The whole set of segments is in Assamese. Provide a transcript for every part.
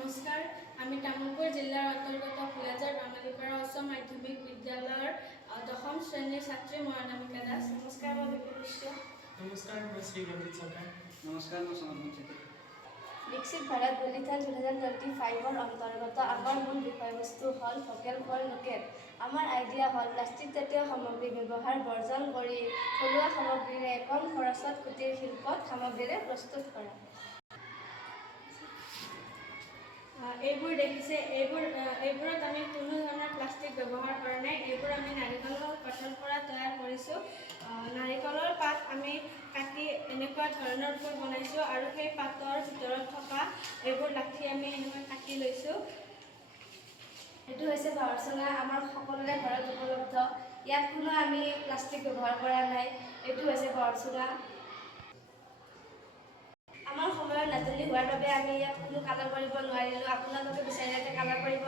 নমস্কাৰ, আমি তামুলপুৰ জিলাৰ অন্তৰ্গত ফুলাজাৰ বাঙালীপাৰা উচ্চ মাধ্যমিক বিদ্যালয়ৰ দশম শ্ৰেণীৰ ছাত্ৰী মই অনামিকা দাস। নমস্কাৰ, মই বিপুল। নমস্কাৰ, মই শ্ৰী ৰঞ্জিত চৰকাৰ। নমস্কাৰ, মই সমাজমঞ্চিত। বিকশিত ভাৰত বুলেটিন 2025-ৰ অন্তৰ্গত আমাৰ মূল বিষয়বস্তু হ'ল ভোকেল ফৰ লোকেল। আমাৰ আইডিয়া হ'ল প্লাষ্টিক জাতীয় সামগ্ৰী ব্যৱহাৰ বৰ্জন কৰি থলুৱা সামগ্ৰীৰে কম খৰচত কুটীৰ শিল্পত সামগ্ৰীৰে প্ৰস্তুত কৰা। এইবোৰ দেখিছে, এইবোৰত আমি কোনো ধৰণৰ প্লাষ্টিক ব্যৱহাৰ কৰা নাই। এইবোৰ আমি নাৰিকলৰ পাতৰ পৰা তৈয়াৰ কৰিছোঁ। নাৰিকলৰ পাত আমি কাটি এনেকুৱা ধৰণৰ ফুল বনাইছোঁ আৰু সেই পাতৰ ভিতৰত থকা এইবোৰ লাঠি আমি এনেকৈ কাটি লৈছোঁ। এইটো হৈছে বাঁহৰ চুঙা, আমাৰ সকলোৰে ঘৰত উপলব্ধ। ইয়াত কোনো আমি প্লাষ্টিক ব্যৱহাৰ কৰা নাই। এইটো হৈছে বাঁহৰ চুঙা। আমাৰ সময়ৰ নাটনি হোৱাৰ বাবে আমি ইয়াত কোনো কালাৰ কৰিব নোৱাৰিলোঁ। আপোনালোকে বিচাৰিলে ইয়াতে কালাৰ কৰিব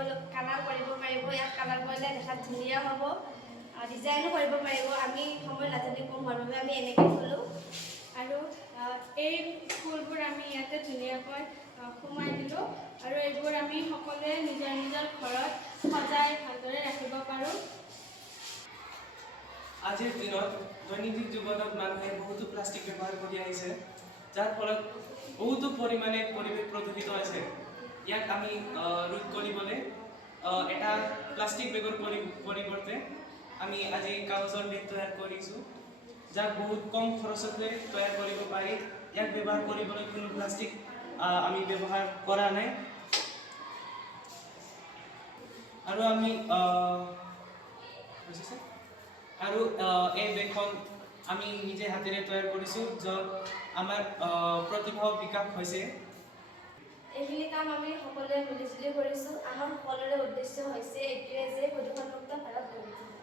পাৰিব। ইয়াত কালাৰ কৰিলে দেখাত ধুনীয়া হ'ব, ডিজাইনো কৰিব পাৰিব। আমি সময়ৰ নাটনি কম হোৱাৰ বাবে আমি এনেকৈ থ'লোঁ। আৰু এই ফুলবোৰ আমি ইয়াতে ধুনীয়াকৈ সোমাই দিলোঁ আৰু এইবোৰ আমি সকলোৱে নিজৰ নিজৰ ঘৰত সজাই ভালদৰে ৰাখিব পাৰোঁ। আজিৰ দিনত দৈনন্দিন জীৱনত মানুহে বহুতো প্লাষ্টিক ব্যৱহাৰ কৰি আহিছে, যাৰ ফলত বহুতো পৰিমাণে পৰিৱেশ প্ৰদূষিত হৈছে। ইয়াক আমি ৰোধ কৰিবলৈ এটা প্লাষ্টিক বেগৰ পৰিৱৰ্তে আমি আজি কাগজৰ বেগ তৈয়াৰ কৰিছোঁ, যাক বহুত কম খৰচতে তৈয়াৰ কৰিব পাৰি। ইয়াক ব্যৱহাৰ কৰিবলৈ কোনো প্লাষ্টিক আমি ব্যৱহাৰ কৰা নাই। আৰু এই বেগখন আমি নিজে হাতেৰে তৈয়াৰ কৰিছোঁ, য'ত আমাৰ প্ৰতিভাও বিকাশ হৈছে। এইখিনি কাম আমি সকলোৱে মিলিজুলি কৰিছোঁ। আমাৰ সকলোৰে উদ্দেশ্য হৈছে এইটোৱে যে প্ৰদূষণমুক্ত ভাৰত গঢ়ি তোলা।